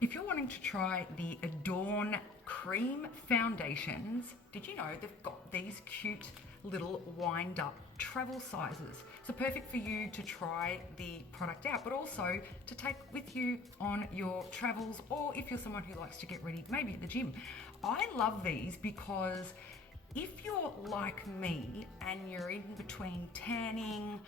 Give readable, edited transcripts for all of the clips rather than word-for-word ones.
If you're wanting to try the ADORN cream foundations, did you know they've got these cute little wind up travel sizes? So perfect for you to try the product out, but also to take with you on your travels, or if you're someone who likes to get ready, maybe at the gym. I love these because if you're like me and you're in between tanning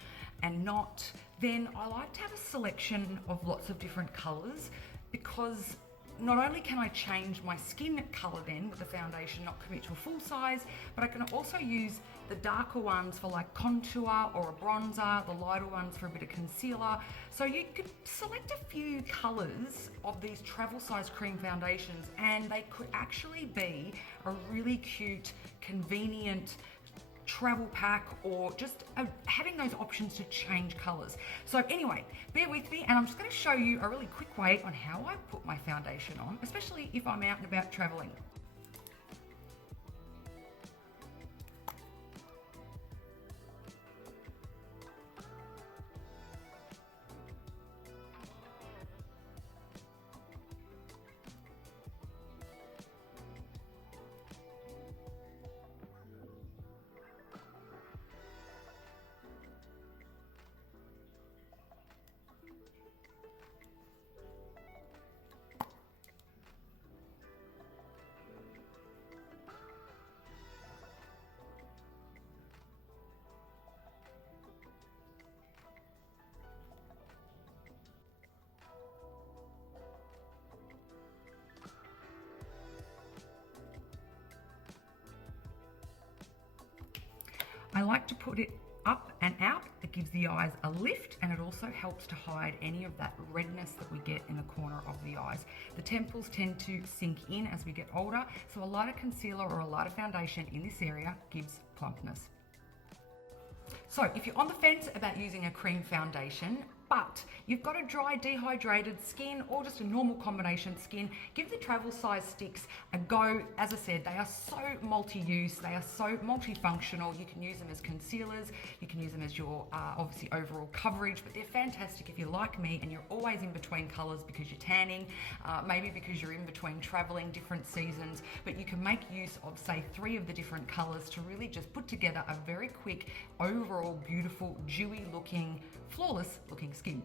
and not, then I like to have a selection of lots of different colors, because not only can I change my skin color then with the foundation, not commit to a full size, but I can also use the darker ones for like contour or a bronzer, the lighter ones for a bit of concealer. So you could select a few colors of these travel size cream foundations and they could actually be a really cute, convenient travel pack, or just having those options to change colors. So anyway, bear with me, and I'm just going to show you a really quick way on how I put my foundation on, especially if I'm out and about traveling. I like to put it up and out. It gives the eyes a lift, and it also helps to hide any of that redness that we get in the corner of the eyes. The temples tend to sink in as we get older, so a lighter concealer or a lighter foundation in this area gives plumpness. So if you're on the fence about using a cream foundation, but you've got a dry, dehydrated skin or just a normal combination skin, give the travel size sticks a go. As I said, they are so multi-use, they are so multifunctional. You can use them as concealers, you can use them as your obviously overall coverage, but they're fantastic if you're like me and you're always in between colors because you're tanning, maybe because you're in between traveling different seasons, but you can make use of, say, 3 of the different colors to really just put together a very quick, overall beautiful, dewy looking, flawless looking skin.